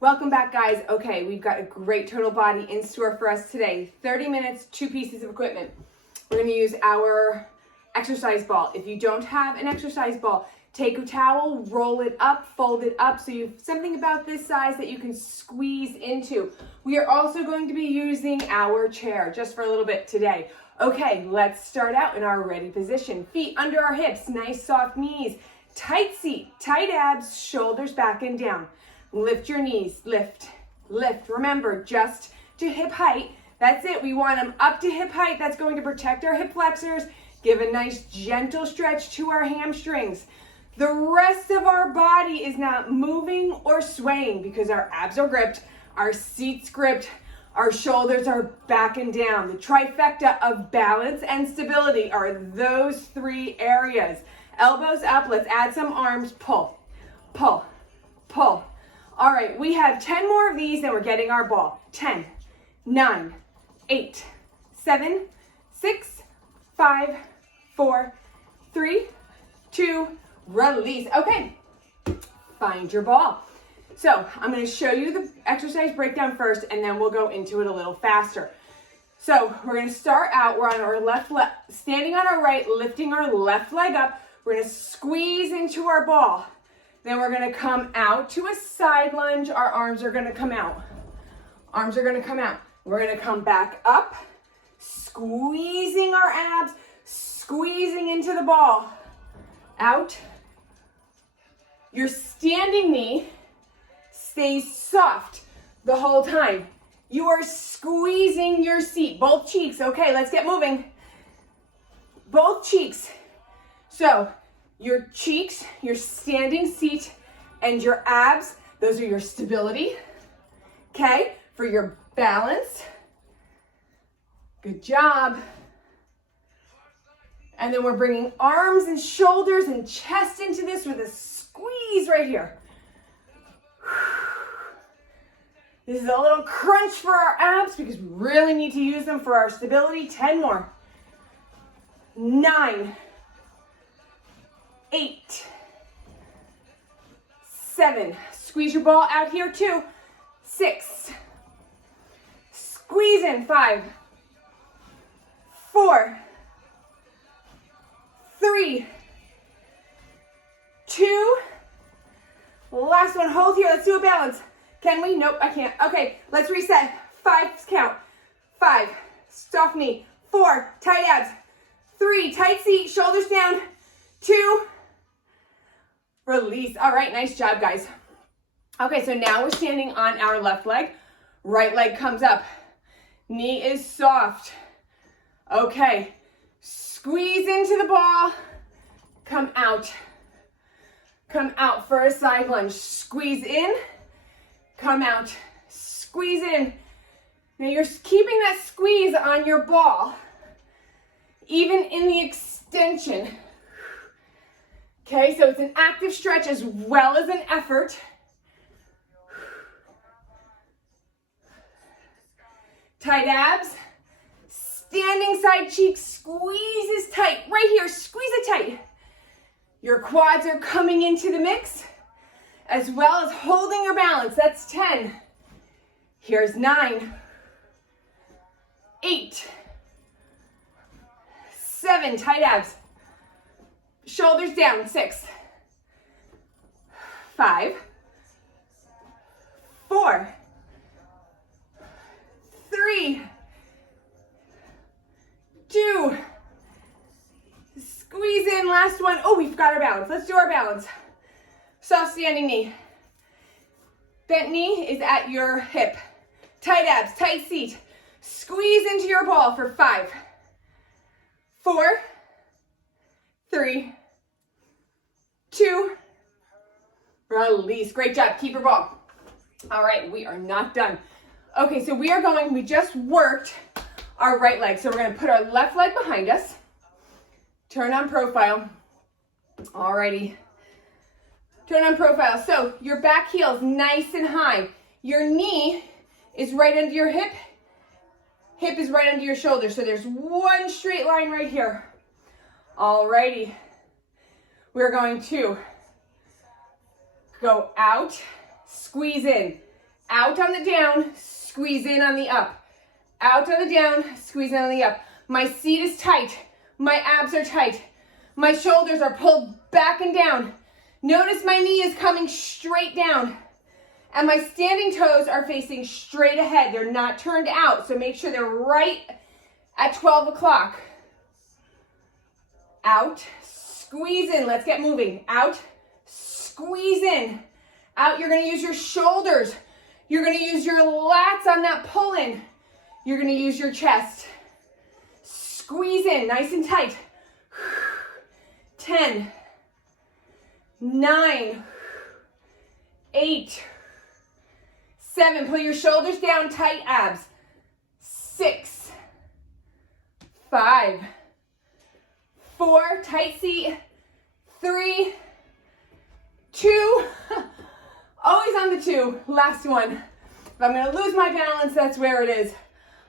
Welcome back, guys. Okay, we've got a great total body in store for us today. 30 minutes, 2 pieces of equipment. We're gonna use our exercise ball. If you don't have an exercise ball, take a towel, roll it up, fold it up so you have something about this size that you can squeeze into. We are also going to be using our chair just for a little bit today. Okay, let's start out in our ready position. Feet under our hips, nice soft knees, tight seat, tight abs, shoulders back and down. Lift your knees, lift, lift. Remember, just to hip height. That's it. We want them up to hip height. That's going to protect our hip flexors. Give a nice gentle stretch to our hamstrings. The rest of our body is not moving or swaying because our abs are gripped, our seat's gripped, our shoulders are back and down. The trifecta of balance and stability are those 3 areas. Elbows up. Let's add some arms. Pull, pull, pull. All right, we have 10 more of these and we're getting our ball. 10, 9, 8, 7, 6, 5, 4, 3, 2, release. Okay, find your ball. So I'm going to show you the exercise breakdown first and then we'll go into it a little faster. So we're going to start out, we're on our left leg, standing on our right, lifting our left leg up. We're going to squeeze into our ball. Then we're going to come out to a side lunge. Our arms are going to come out. Arms are going to come out. We're going to come back up, squeezing our abs, squeezing into the ball. Out. Your standing knee stays soft the whole time. You are squeezing your seat, both cheeks. Okay, let's get moving. Both cheeks. So, your cheeks, your standing seat, and your abs, those are your stability, okay, for your balance. Good job. And then we're bringing arms and shoulders and chest into this with a squeeze right here. This is a little crunch for our abs because we really need to use them for our stability. 10 more. 9, 8, 7, squeeze your ball out here too. 6, squeeze in. 5, 4, 3, 2, last one. Hold here. Let's do a balance. Can we? Nope, I can't. Okay, let's reset. 5 count. 5, soft knee. 4, tight abs. 3, tight seat, shoulders down. 2, release. All right, nice job, guys. Okay, so now we're standing on our left leg. Right leg comes up. Knee is soft. Okay, squeeze into the ball. Come out. Come out for a side lunge. Squeeze in. Come out. Squeeze in. Now you're keeping that squeeze on your ball, even in the extension. Okay, so it's an active stretch as well as an effort. Tight abs. Standing side cheek squeezes tight. Right here, squeeze it tight. Your quads are coming into the mix as well as holding your balance. That's 10. Here's 9. 8. 7, tight abs. Shoulders down. 6. 5. 4. 3. 2. Squeeze in. Last one. Oh, we've got our balance. Let's do our balance. Soft standing knee. Bent knee is at your hip. Tight abs, tight seat. Squeeze into your ball for 5, 4, 3, 2, release. Great job. Keep your ball. All right, we are not done. Okay, so we just worked our right leg. So we're going to put our left leg behind us. Turn on profile. Alrighty. Turn on profile. So your back heel is nice and high. Your knee is right under your hip. Hip is right under your shoulder. So there's one straight line right here. Alrighty. We're going to go out, squeeze in, Out on the down, squeeze in on the up. Out on the down, squeeze in on the up. My seat is tight. My abs are tight. My shoulders are pulled back and down. Notice my knee is coming straight down. And my standing toes are facing straight ahead. They're not turned out, so make sure they're right at 12 o'clock. Out, squeeze in. Let's get moving. Out, squeeze in. Out, you're going to use your shoulders. You're going to use your lats on that pull in. You're going to use your chest. Squeeze in, nice and tight. 10, 9, 8, 7. Pull your shoulders down, tight abs. 6, 5, 4, tight seat. 3, 2, always on the 2. Last one. If I'm going to lose my balance, that's where it is.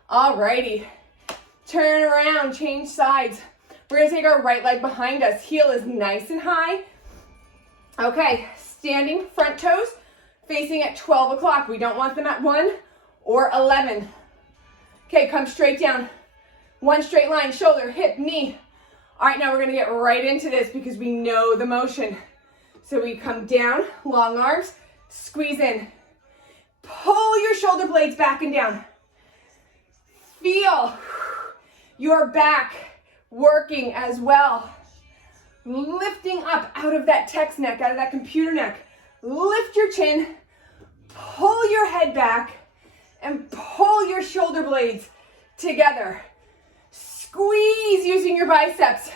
Alrighty. Turn around, change sides. We're going to take our right leg behind us. Heel is nice and high. Okay, standing front toes facing at 12 o'clock. We don't want them at 1 or 11. Okay, come straight down. One straight line, shoulder, hip, knee. All right, now we're going to get right into this because we know the motion. So we come down, long arms, squeeze in. Pull your shoulder blades back and down. Feel your back working as well. Lifting up out of that text neck, out of that computer neck. Lift your chin, pull your head back, and pull your shoulder blades together. Squeeze using your biceps.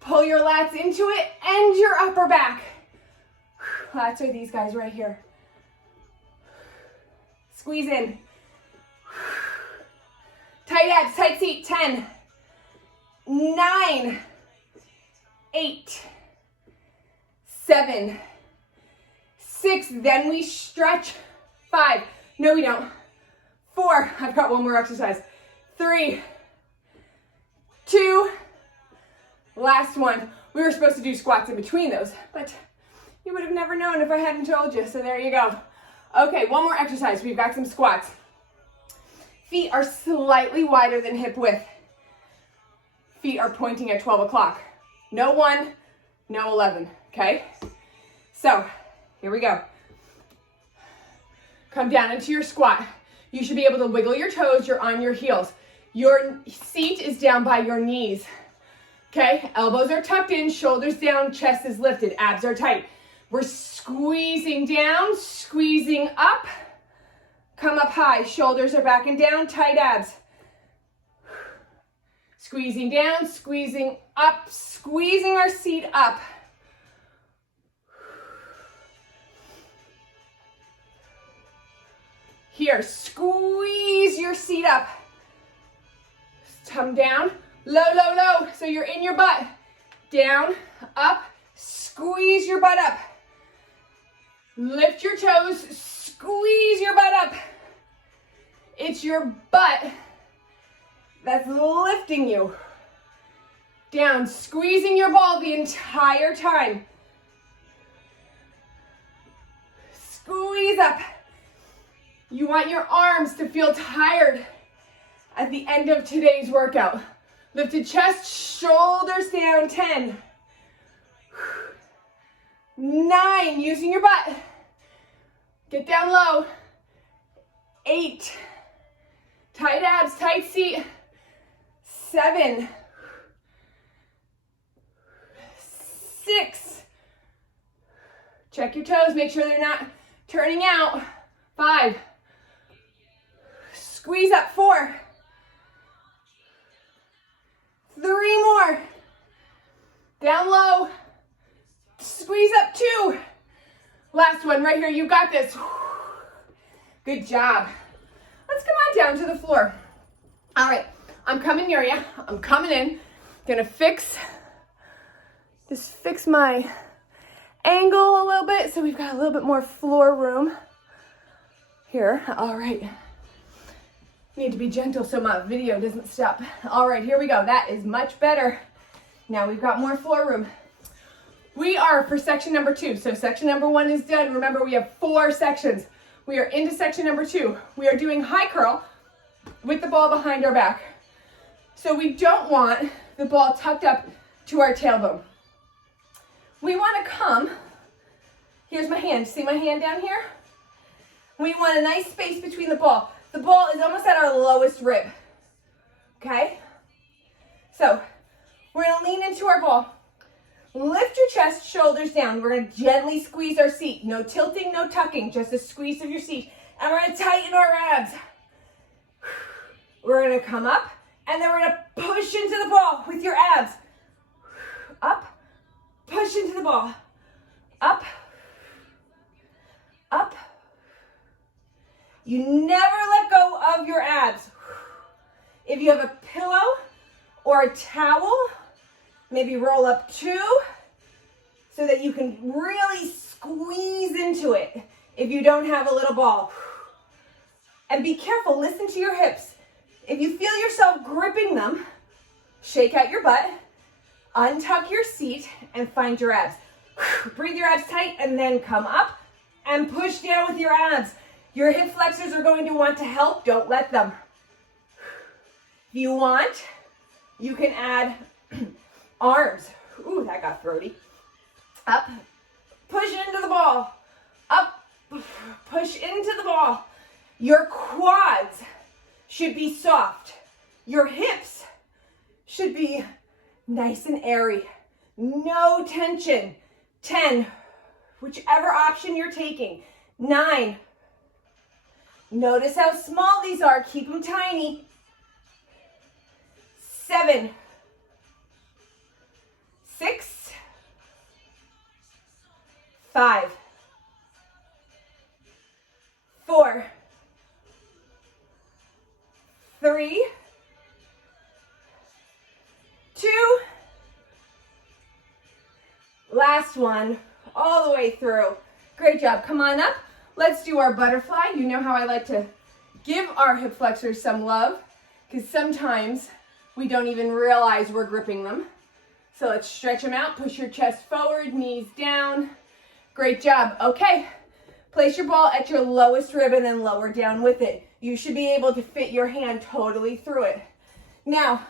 Pull your lats into it and your upper back. Lats are these guys right here. Squeeze in. Tight abs, tight seat. 10, 9, 8, 7, 6. Then we stretch. 5. No, we don't. 4. I've got one more exercise. 3, 2. Last one. We were supposed to do squats in between those, but you would have never known if I hadn't told you, so there you go. Okay, one more exercise. We've got some squats. Feet are slightly wider than hip width. Feet are pointing at 12 o'clock. No 1, no 11, okay? So, here we go. Come down into your squat. You should be able to wiggle your toes. You're on your heels. Your seat is down by your knees, okay? Elbows are tucked in, shoulders down, chest is lifted, abs are tight. We're squeezing down, squeezing up. Come up high, shoulders are back and down, tight abs. Squeezing down, squeezing up, squeezing our seat up. Here, squeeze your seat up. Come down, low, low, low. So you're in your butt. Down, up, squeeze your butt up. Lift your toes, squeeze your butt up. It's your butt that's lifting you. Down, squeezing your ball the entire time. Squeeze up. You want your arms to feel tired at the end of today's workout. Lifted chest, shoulders down. 10, 9, using your butt. Get down low. 8, tight abs, tight seat. 7, 6, check your toes, make sure they're not turning out. 5, squeeze up. 4, 3 more, down low, squeeze up. 2, last one right here, you got this. Good job. Let's come on down to the floor. All right, I'm coming near you. I'm coming in. Gonna fix my angle a little bit so we've got a little bit more floor room here. All right. Need to be gentle so my video doesn't stop. All right, here we go. That is much better. Now we've got more floor room. We are for section number 2. So section number 1 is done. Remember, we have 4 sections. We are into section number 2. We are doing high curl with the ball behind our back. So we don't want the ball tucked up to our tailbone. We want to come, here's my hand, see my hand down here? We want a nice space between the ball. The ball is almost at our lowest rib, okay? So we're gonna lean into our ball. Lift your chest, shoulders down. We're gonna gently squeeze our seat. No tilting, no tucking, just a squeeze of your seat. And we're gonna tighten our abs. We're gonna come up, and then we're gonna push into the ball with your abs. Up, push into the ball. Up, up. You never let go of your abs. If you have a pillow or a towel, maybe roll up 2 so that you can really squeeze into it if you don't have a little ball. And be careful, listen to your hips. If you feel yourself gripping them, shake out your butt, untuck your seat, and find your abs. Breathe your abs tight and then come up and push down with your abs. Your hip flexors are going to want to help. Don't let them. If you want, you can add arms. Ooh, that got throaty. Up, push into the ball. Up, push into the ball. Your quads should be soft. Your hips should be nice and airy. No tension. 10, whichever option you're taking. 9, notice how small these are. Keep them tiny. 7, 6, 5, 4, 3, 2, last one, all the way through. Great job. Come on up. Let's do our butterfly. You know how I like to give our hip flexors some love, because sometimes we don't even realize we're gripping them. So let's stretch them out. Push your chest forward, knees down. Great job. Okay. Place your ball at your lowest rib and then lower down with it. You should be able to fit your hand totally through it. Now,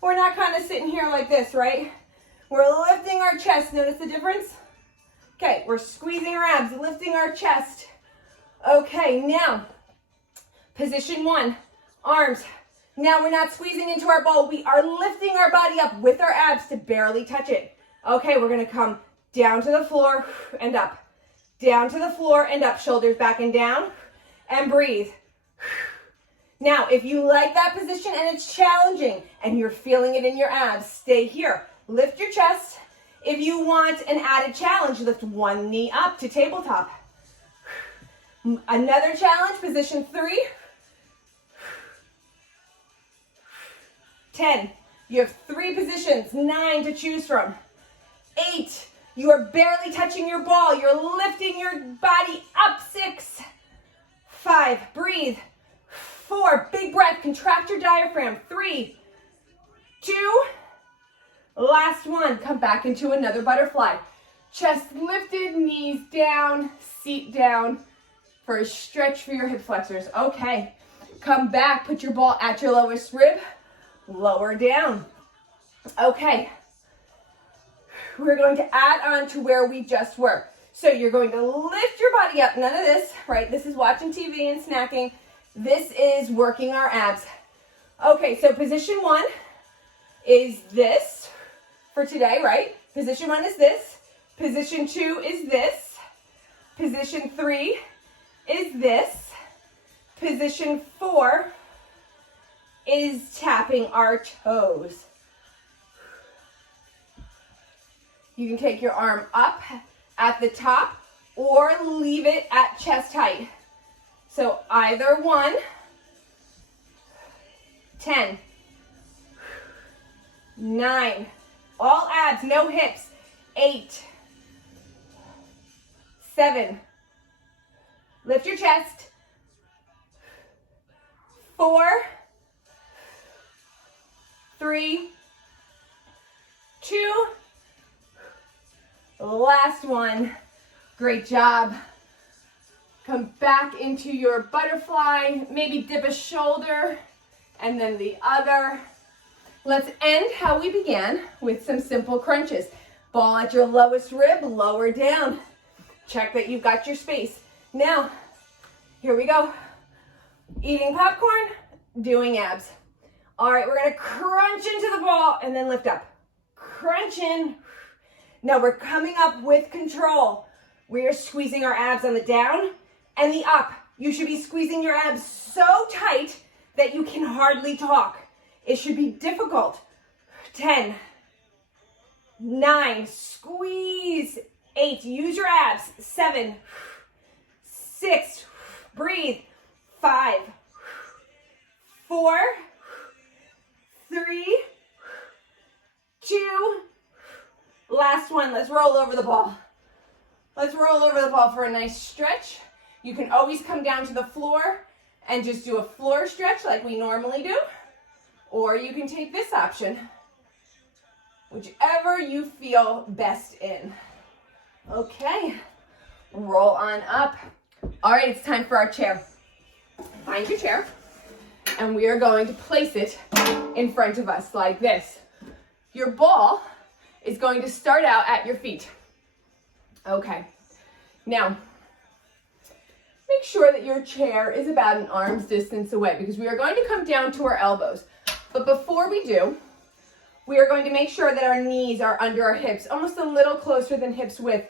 we're not kind of sitting here like this, right? We're lifting our chest. Notice the difference? Okay, we're squeezing our abs, lifting our chest. Okay, now, position 1, arms. Now we're not squeezing into our ball. We are lifting our body up with our abs to barely touch it. Okay, we're gonna come down to the floor and up. Down to the floor and up, shoulders back and down, and breathe. Now, if you like that position and it's challenging and you're feeling it in your abs, stay here. Lift your chest. If you want an added challenge, lift one knee up to tabletop. Another challenge, position 3. 10, you have 3 positions, 9 to choose from. 8, you are barely touching your ball. You're lifting your body up. 6, 5, breathe. 4, big breath, contract your diaphragm. 3, 2, last one. Come back into another butterfly. Chest lifted, knees down, seat down for a stretch for your hip flexors. Okay, come back, put your ball at your lowest rib. Lower down. Okay, we're going to add on to where we just were. So you're going to lift your body up. None of this, right? This is watching TV and snacking. This is working our abs. Okay, so position 1 is this for today, right? Position 1 is this. Position 2 is this. Position 3 is this. Position 4 is tapping our toes. You can take your arm up at the top or leave it at chest height. So either one. 10, 9, all abs, no hips. 8, 7, lift your chest. 4, 3, 2, last one. Great job. Come back into your butterfly, maybe dip a shoulder and then the other. Let's end how we began with some simple crunches. Ball at your lowest rib, lower down. Check that you've got your space. Now, here we go. Eating popcorn, doing abs. All right, we're gonna crunch into the ball and then lift up. Crunch in. Now we're coming up with control. We are squeezing our abs on the down and the up. You should be squeezing your abs so tight that you can hardly talk. It should be difficult. 10, 9, squeeze. 8, use your abs. 7, 6, breathe. 5, 4, 3, 2, last one. Let's roll over the ball. Let's roll over the ball for a nice stretch. You can always come down to the floor and just do a floor stretch like we normally do. Or you can take this option, whichever you feel best in. Okay, roll on up. All right, it's time for our chair. Find your chair, and we are going to place it in front of us like this. Your ball is going to start out at your feet. Okay, now, make sure that your chair is about an arm's distance away because we are going to come down to our elbows. But before we do, we are going to make sure that our knees are under our hips, almost a little closer than hips width.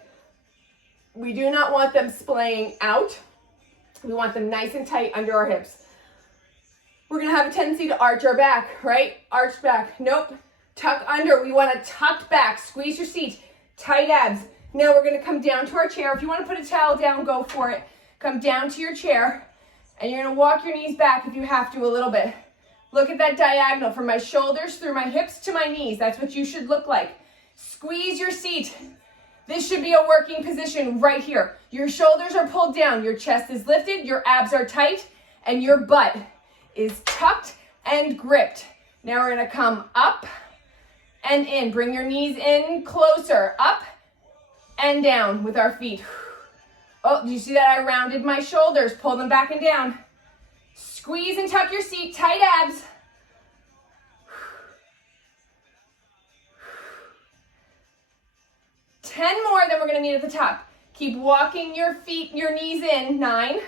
We do not want them splaying out. We want them nice and tight under our hips. We're gonna have a tendency to arch our back, right? Arch back, nope. Tuck under, we want a tucked back. Squeeze your seat, tight abs. Now we're gonna come down to our chair. If you wanna put a towel down, go for it. Come down to your chair, and you're gonna walk your knees back if you have to a little bit. Look at that diagonal from my shoulders through my hips to my knees. That's what you should look like. Squeeze your seat. This should be a working position right here. Your shoulders are pulled down, your chest is lifted, your abs are tight, and your butt is tucked and gripped. Now we're gonna come up and in. Bring your knees in closer, up and down with our feet. Oh, do you see that I rounded my shoulders? Pull them back and down. Squeeze and tuck your seat, tight abs. 10 more, then we're gonna meet at the top. Keep walking your feet, your knees in. 9,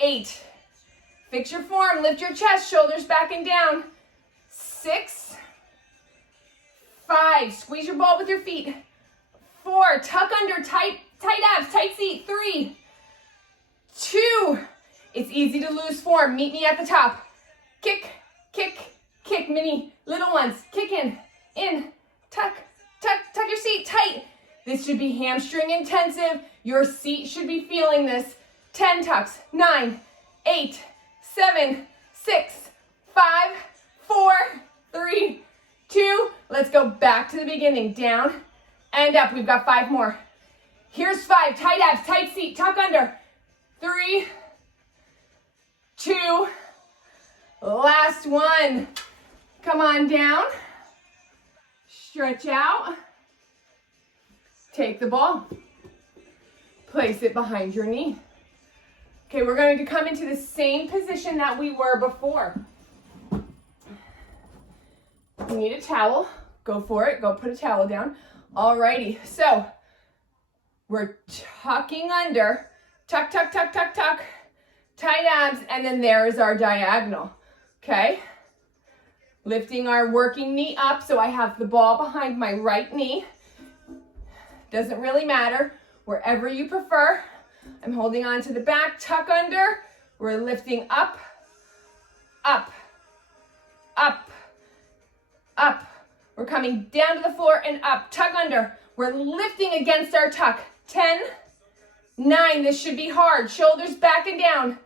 8. Fix your form, lift your chest, shoulders back and down. 6, 5, squeeze your ball with your feet. 4, tuck under, tight abs, tight seat. 3, 2, it's easy to lose form. Meet me at the top. Kick, kick, kick, mini, little ones. Kick in, tuck, tuck, tuck your seat tight. This should be hamstring intensive. Your seat should be feeling this. 10 tucks, 9, 8, 7, 6, 5, 4, 3, 2. Let's go back to the beginning. Down and up. We've got 5 more. Here's 5. Tight abs, tight seat, tuck under. 3, 2, last one. Come on down. Stretch out. Take the ball. Place it behind your knee. Okay, we're going to come into the same position that we were before. You need a towel. Go for it. Go put a towel down. Alrighty, so we're tucking under. Tuck, tuck, tuck, tuck, tuck. Tight abs, and then there is our diagonal. Okay? Lifting our working knee up so I have the ball behind my right knee. Doesn't really matter. Wherever you prefer. I'm holding on to the back, tuck under. We're lifting up, up, up, up. We're coming down to the floor and up, tuck under. We're lifting against our tuck. 10, 9, this should be hard. Shoulders back and down.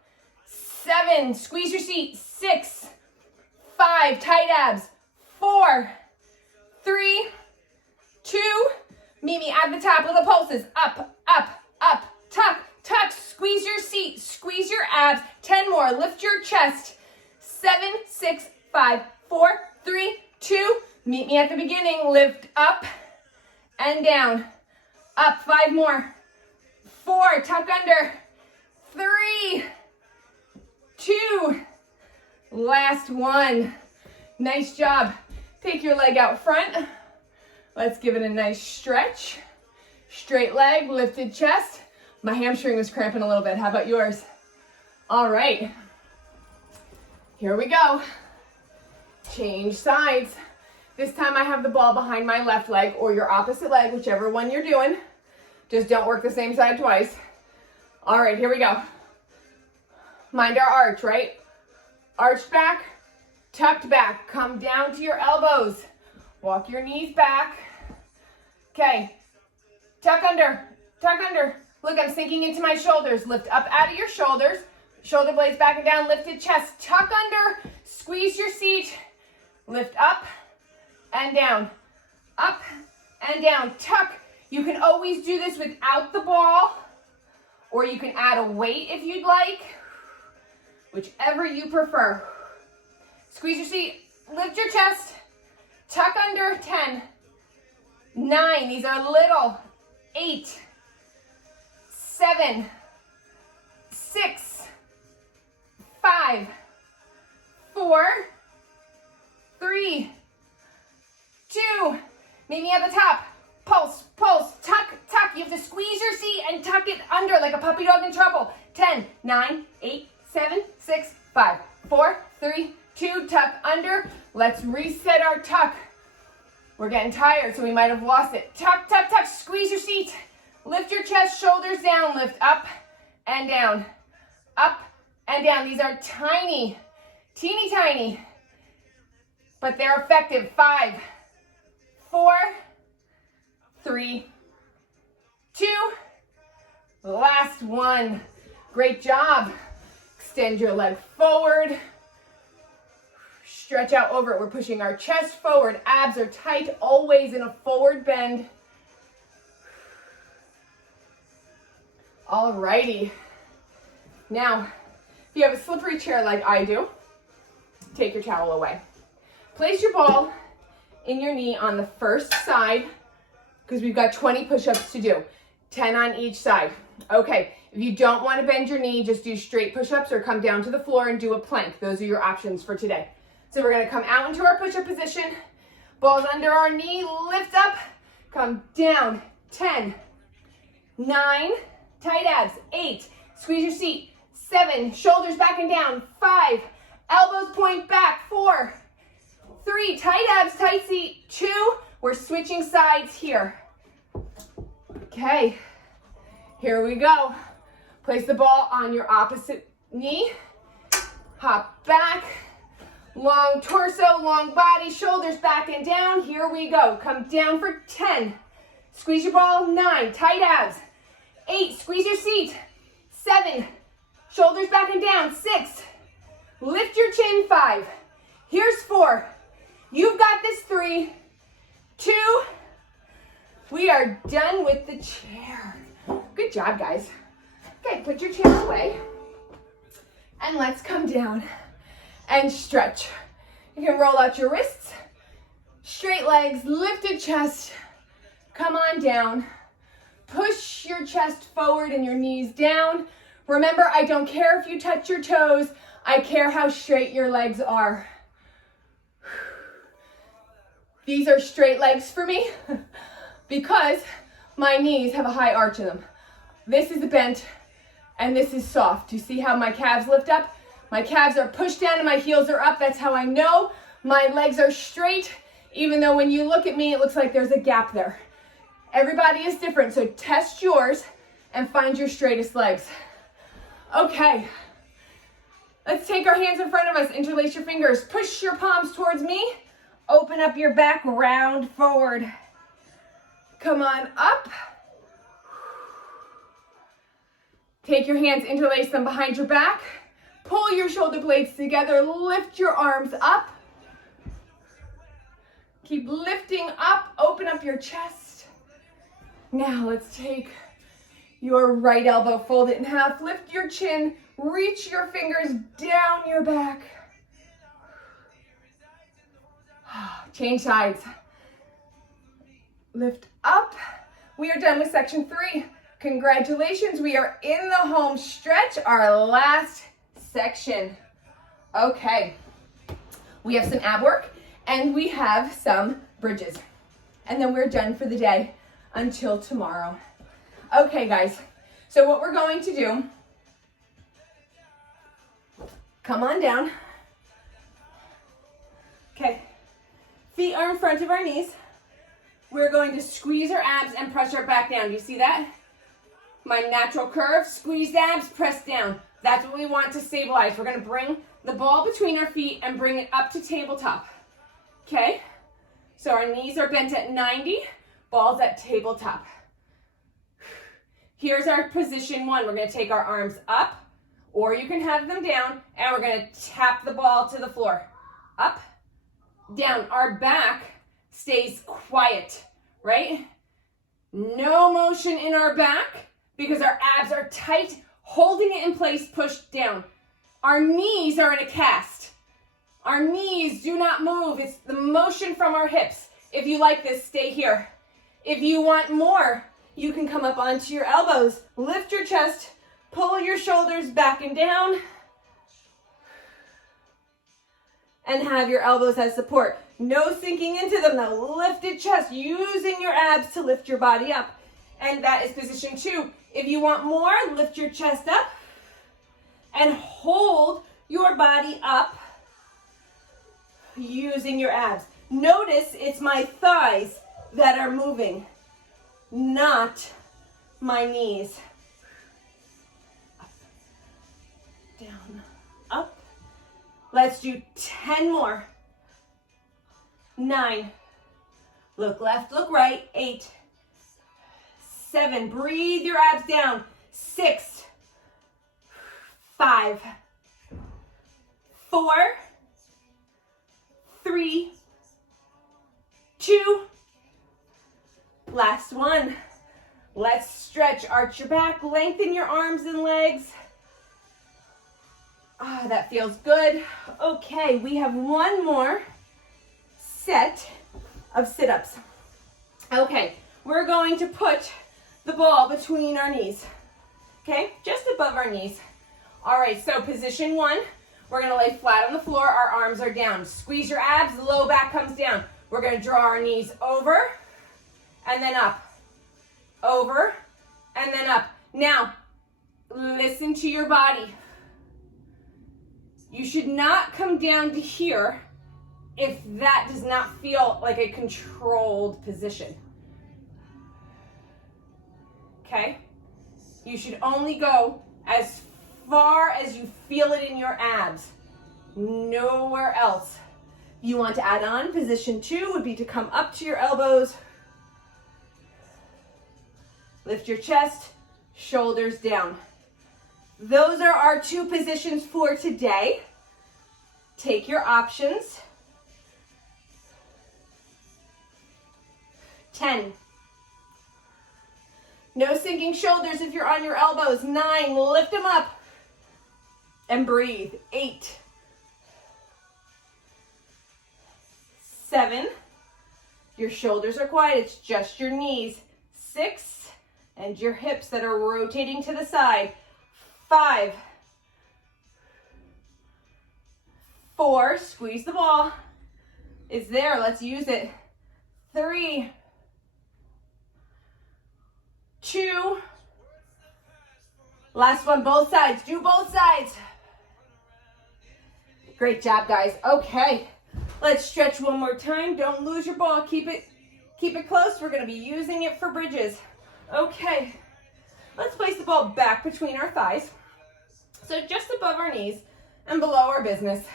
7, squeeze your seat. 6, 5, tight abs. 4, 3, 2, meet me at the top, little pulses. Up, up, up, tuck, tuck, squeeze your seat, squeeze your abs. 10 more, lift your chest. 7, 6, 5, 4, 3, 2, meet me at the beginning. Lift up and down. Up, 5 more. 4, tuck under. 3, 2, last one. Nice job. Take your leg out front. Let's give it a nice stretch. Straight leg, lifted chest. My hamstring was cramping a little bit. How about yours? All right. Here we go. Change sides. This time I have the ball behind my left leg or your opposite leg, whichever one you're doing. Just don't work the same side twice. All right, here we go. Mind our arch, right? Arched back, tucked back. Come down to your elbows. Walk your knees back. Okay. Tuck under, tuck under. Look, I'm sinking into my shoulders. Lift up out of your shoulders. Shoulder blades back and down, lifted chest. Tuck under, squeeze your seat. Lift up and down, up and down. Tuck. You can always do this without the ball, or you can add a weight if you'd like, whichever you prefer. Squeeze your seat, lift your chest, tuck under. 10, 9, these are little. 8, 7, 6, 5, 4, 3, 2, meet me at the top. Pulse, pulse, tuck, tuck. You have to squeeze your seat and tuck it under like a puppy dog in trouble. 10, 9, 8, 7, 6, 5, 4, 3, 2, tuck under. Let's reset our tuck. We're getting tired, so we might have lost it. Tuck, tuck, tuck. Squeeze your seat. Lift your chest, shoulders down. Lift up and down. Up and down. These are tiny, teeny tiny, but they're effective. 5, 4, 3, 2, last one. Great job. Extend your leg forward. Stretch out over it. We're pushing our chest forward. Abs are tight, always in a forward bend. All righty. Now, if you have a slippery chair like I do, take your towel away. Place your ball in your knee on the first side, because we've got 20 push-ups to do, 10 on each side. Okay, if you don't want to bend your knee, just do straight push-ups or come down to the floor and do a plank. Those are your options for today. So we're going to come out into our push-up position, balls under our knee, lift up, come down. 10, 9, tight abs. 8, squeeze your seat. 7, shoulders back and down. 5, elbows point back. 4, 3, tight abs, tight seat. 2, we're switching sides here. Okay, here we go. Place the ball on your opposite knee. Hop back. Long torso, long body, shoulders back and down. Here we go. Come down for 10. Squeeze your ball. 9, tight abs. 8, squeeze your seat. 7, shoulders back and down. 6, lift your chin. 5, here's 4. You've got this. 3, 2, we are done with the chair. Good job, guys. Okay, put your chair away. And let's come down and stretch. You can roll out your wrists, straight legs, lifted chest. Come on down. Push your chest forward and your knees down. Remember, I don't care if you touch your toes. I care how straight your legs are. These are straight legs for me because my knees have a high arch in them. This is bent and this is soft. Do you see how my calves lift up? My calves are pushed down and my heels are up. That's how I know my legs are straight, even though when you look at me, it looks like there's a gap there. Everybody is different, so test yours and find your straightest legs. Okay, let's take our hands in front of us, interlace your fingers, push your palms towards me, open up your back, round forward. Come on up. Take your hands, interlace them behind your back. Pull your shoulder blades together, lift your arms up. Keep lifting up, open up your chest. Now let's take your right elbow, fold it in half, lift your chin, reach your fingers down your back. Change sides. Lift up. We are done with section 3. Congratulations, we are in the home stretch, our last section. Okay, we have some ab work and we have some bridges. And then we're done for the day until tomorrow. Okay, guys, so what we're going to do, come on down. Okay, feet are in front of our knees. We're going to squeeze our abs and press our back down. Do you see that? My natural curve, squeeze abs, press down. That's what we want to stabilize. We're going to bring the ball between our feet and bring it up to tabletop. Okay? So our knees are bent at 90, balls at tabletop. Here's our position one. We're going to take our arms up, or you can have them down, and we're going to tap the ball to the floor. Up, down. Our back stays quiet, right? No motion in our back because our abs are tight, holding it in place, pushed down. Our knees are in a cast. Our knees do not move. It's the motion from our hips. If you like this, stay here. If you want more, you can come up onto your elbows, lift your chest, pull your shoulders back and down, and have your elbows as support. No sinking into them though. Lifted chest, using your abs to lift your body up. And that is position two. If you want more, lift your chest up and hold your body up using your abs. Notice it's my thighs that are moving, not my knees. Up, down, up. Let's do 10 more. 9. Look left, look right. 8. 7. Breathe your abs down. 6. 5. 4. 3. 2. Last one. Let's stretch. Arch your back. Lengthen your arms and legs. Ah, that feels good. Okay, we have one more set of sit-ups. Okay, we're going to put the ball between our knees. Okay, just above our knees. All right, so position one, we're gonna lay flat on the floor, our arms are down. Squeeze your abs, low back comes down. We're gonna draw our knees over and then up. Over and then up. Now, listen to your body. You should not come down to here if that does not feel like a controlled position. Okay? You should only go as far as you feel it in your abs. Nowhere else. You want to add on, position two would be to come up to your elbows. Lift your chest, shoulders down. Those are our two positions for today. Take your options. 10. No sinking shoulders if you're on your elbows. 9, lift them up and breathe. 8. 7, your shoulders are quiet, it's just your knees. 6, and your hips that are rotating to the side. 5, 4, squeeze the ball. It's there, let's use it. 3, 2, last one, both sides. Do both sides. Great job, guys. Okay, let's stretch one more time. Don't lose your ball. Keep it close. We're going to be using it for bridges. Okay, let's place the ball back between our thighs. So just above our knees and below our business.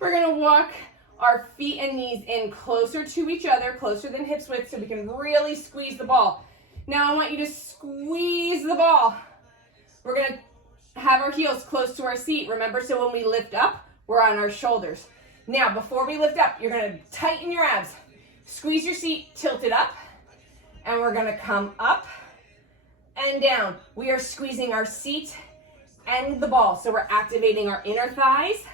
We're going to walk our feet and knees in closer to each other, closer than hips width, so we can really squeeze the ball. Now I want you to squeeze the ball. We're going to have our heels close to our seat. Remember, so when we lift up, we're on our shoulders. Now, before we lift up, you're going to tighten your abs. Squeeze your seat, tilt it up, and we're going to come up and down. We are squeezing our seat and the ball. So we're activating our inner thighs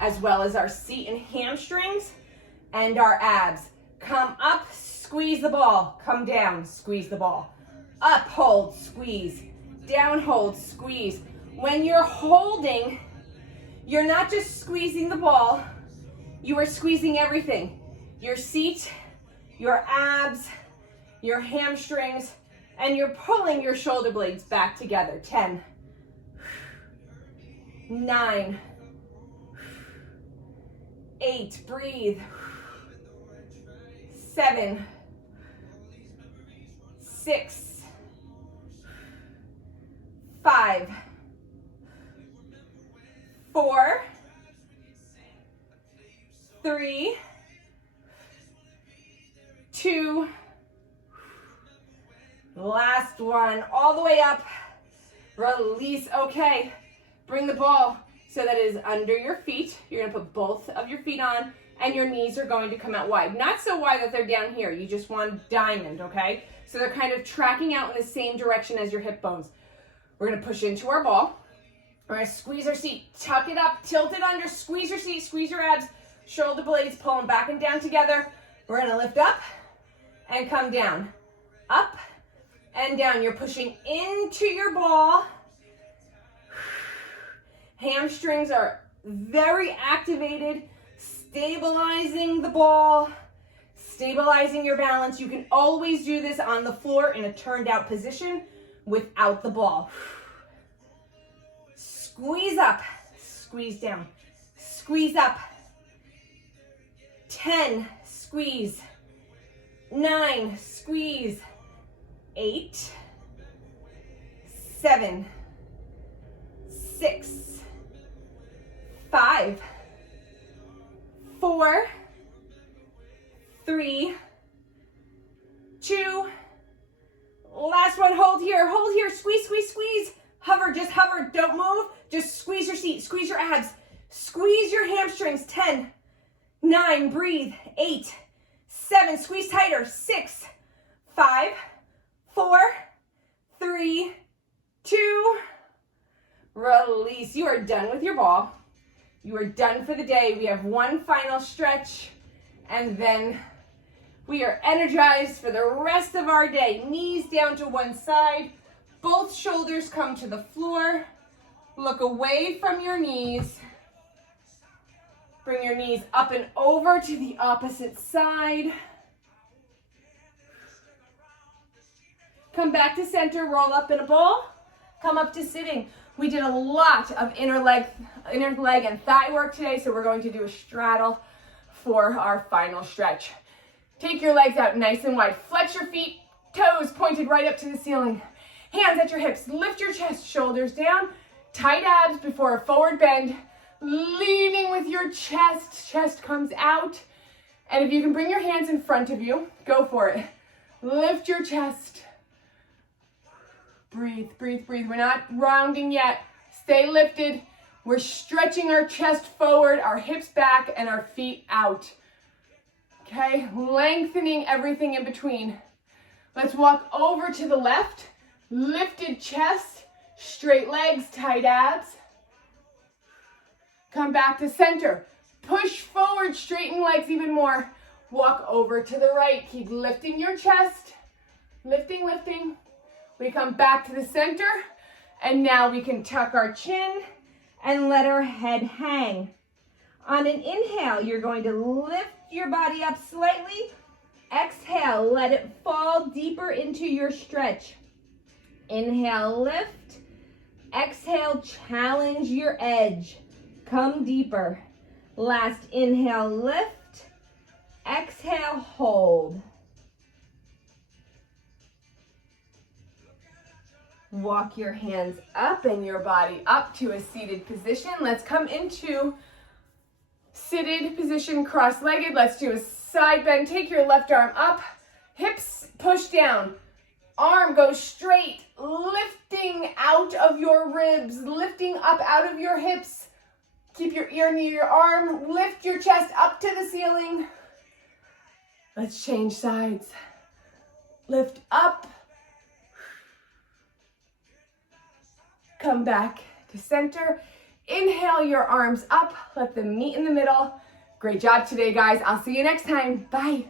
as well as our seat and hamstrings and our abs. Come up, squeeze the ball. Come down, squeeze the ball. Up, hold, squeeze. Down, hold, squeeze. When you're holding, you're not just squeezing the ball, you are squeezing everything. Your seat, your abs, your hamstrings, and you're pulling your shoulder blades back together. 10, 9, 8, breathe. 7, 6, 5, 4, 3, 2, last one, all the way up, release. Okay, bring the ball so that it is under your feet. You're gonna put both of your feet on and your knees are going to come out wide. Not so wide that they're down here, you just want diamond, okay? So they're kind of tracking out in the same direction as your hip bones. We're gonna push into our ball. We're gonna squeeze our seat, tuck it up, tilt it under, squeeze your seat, squeeze your abs, shoulder blades, pull them back and down together. We're gonna lift up and come down. Up and down. You're pushing into your ball. Hamstrings are very activated, stabilizing the ball, stabilizing your balance. You can always do this on the floor in a turned out position without the ball. Squeeze up, squeeze down, squeeze up. 10, squeeze. 9, squeeze. 8, 7, 6, 5, 4, 3, 2, last one, hold here, squeeze, squeeze, squeeze. Hover, just hover, don't move. Just squeeze your seat, squeeze your abs, squeeze your hamstrings. 10, 9, breathe. 8, 7, squeeze tighter. 6, 5, 4, 3, 2, release. You are done with your ball. You are done for the day. We have one final stretch and then we are energized for the rest of our day. Knees down to one side, both shoulders come to the floor. Look away from your knees. Bring your knees up and over to the opposite side. Come back to center, roll up in a ball. Come up to sitting. We did a lot of inner leg and thigh work today, so we're going to do a straddle for our final stretch. Take your legs out nice and wide. Flex your feet, toes pointed right up to the ceiling. Hands at your hips. Lift your chest, shoulders down. Tight abs before a forward bend. Leaning with your chest. Chest comes out. And if you can bring your hands in front of you, go for it. Lift your chest. Breathe, breathe, breathe. We're not rounding yet. Stay lifted. We're stretching our chest forward, our hips back, and our feet out. Okay, lengthening everything in between. Let's walk over to the left. Lifted chest, straight legs, tight abs. Come back to center. Push forward, straighten legs even more. Walk over to the right. Keep lifting your chest. Lifting, lifting. We come back to the center, and now we can tuck our chin and let our head hang. On an inhale, you're going to lift your body up slightly. Exhale, let it fall deeper into your stretch. Inhale, lift. Exhale, challenge your edge. Come deeper. Last inhale, lift. Exhale, hold. Walk your hands up and your body up to a seated position. Let's come into seated position, cross-legged. Let's do a side bend. Take your left arm up, hips push down. Arm goes straight, lifting out of your ribs, lifting up out of your hips. Keep your ear near your arm. Lift your chest up to the ceiling. Let's change sides. Lift up. Come back to center. Inhale your arms up. Let them meet in the middle. Great job today, guys. I'll see you next time. Bye.